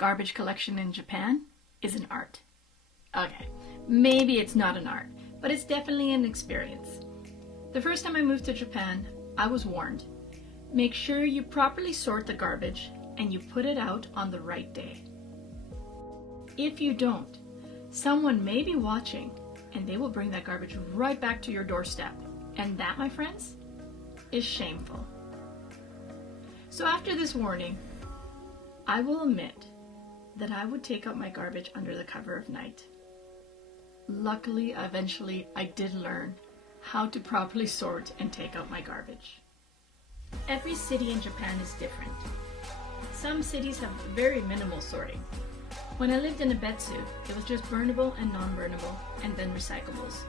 Garbage collection in Japan is an art. Okay, maybe it's not an art, but it's definitely an experience. The first time I moved to Japan, I was warned. Make sure you properly sort the garbage and you put it out on the right day. If you don't, someone may be watching and they will bring that garbage right back to your doorstep. And that, my friends, is shameful. So after this warning, I will admit that I would take out my garbage under the cover of night. Luckily, eventually, I did learn how to properly sort and take out my garbage. Every city in Japan is different. Some cities have very minimal sorting. When I lived in Abetsu, it was just burnable and non-burnable, and then recyclables.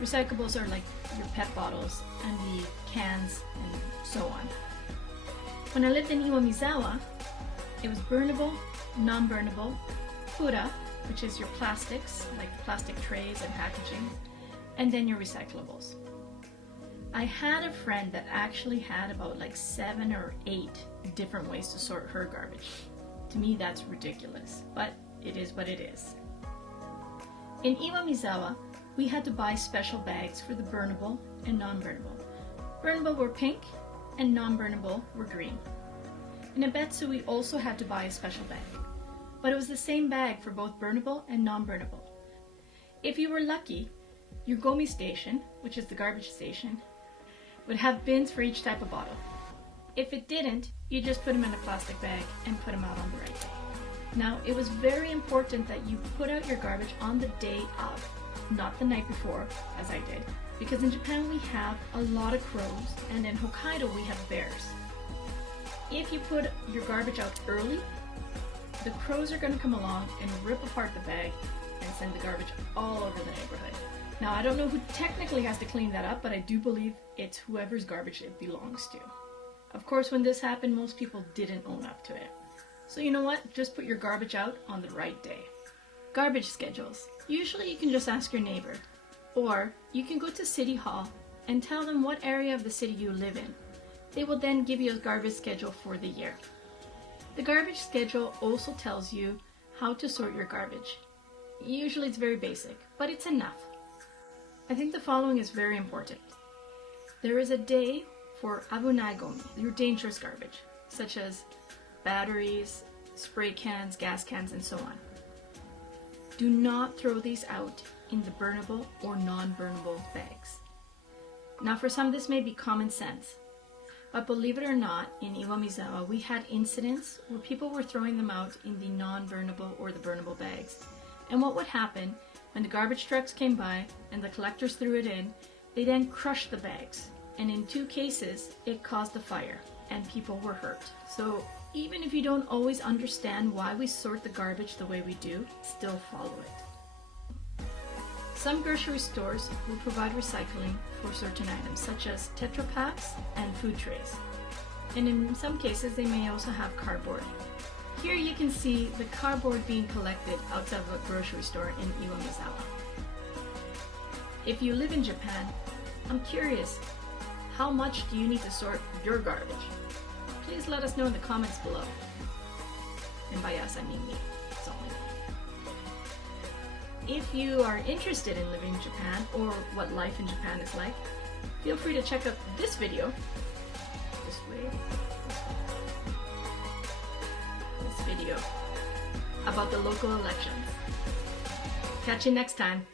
Recyclables are like your pet bottles and the cans and so on. When I lived in Iwamizawa, it was burnable, non-burnable, fura, which is your plastics, like plastic trays and packaging, and then your recyclables. I had a friend that actually had about like 7 or 8 different ways to sort her garbage. To me, that's ridiculous, but it is what it is. In Iwamizawa, we had to buy special bags for the burnable and non-burnable. Burnable were pink and non-burnable were green. In Abetsu, we also had to buy a special bag, but it was the same bag for both burnable and non-burnable. If you were lucky, your gomi station, which is the garbage station, would have bins for each type of bottle. If it didn't, you just put them in a plastic bag and put them out on the right day. Now, it was very important that you put out your garbage on the day of, not the night before, as I did, because in Japan we have a lot of crows, and in Hokkaido we have bears. If you put your garbage out early, the crows are going to come along and rip apart the bag and send the garbage all over the neighborhood. Now, I don't know who technically has to clean that up, but I do believe it's whoever's garbage it belongs to. Of course, when this happened, most people didn't own up to it. So you know what? Just put your garbage out on the right day. Garbage schedules. Usually you can just ask your neighbor, or you can go to City Hall and tell them what area of the city you live in. They will then give you a garbage schedule for the year. The garbage schedule also tells you how to sort your garbage. Usually it's very basic, but it's enough. I think the following is very important. There is a day for abunai gomi, your dangerous garbage, such as batteries, spray cans, gas cans, and so on. Do not throw these out in the burnable or non-burnable bags. Now, for some this may be common sense, but believe it or not, in Iwamizawa we had incidents where people were throwing them out in the non-burnable or the burnable bags. And what would happen when the garbage trucks came by and the collectors threw it in, they then crushed the bags. And in 2 cases, it caused a fire and people were hurt. So even if you don't always understand why we sort the garbage the way we do, still follow it. Some grocery stores will provide recycling for certain items, such as Tetra Paks and food trays. And in some cases, they may also have cardboard. Here you can see the cardboard being collected outside of a grocery store in Iwamizawa. If you live in Japan, I'm curious, how much do you need to sort your garbage? Please let us know in the comments below. And by us, I mean me. It's only me. If you are interested in living in Japan or what life in Japan is like, feel free to check out this video. This video about the local elections. Catch you next time.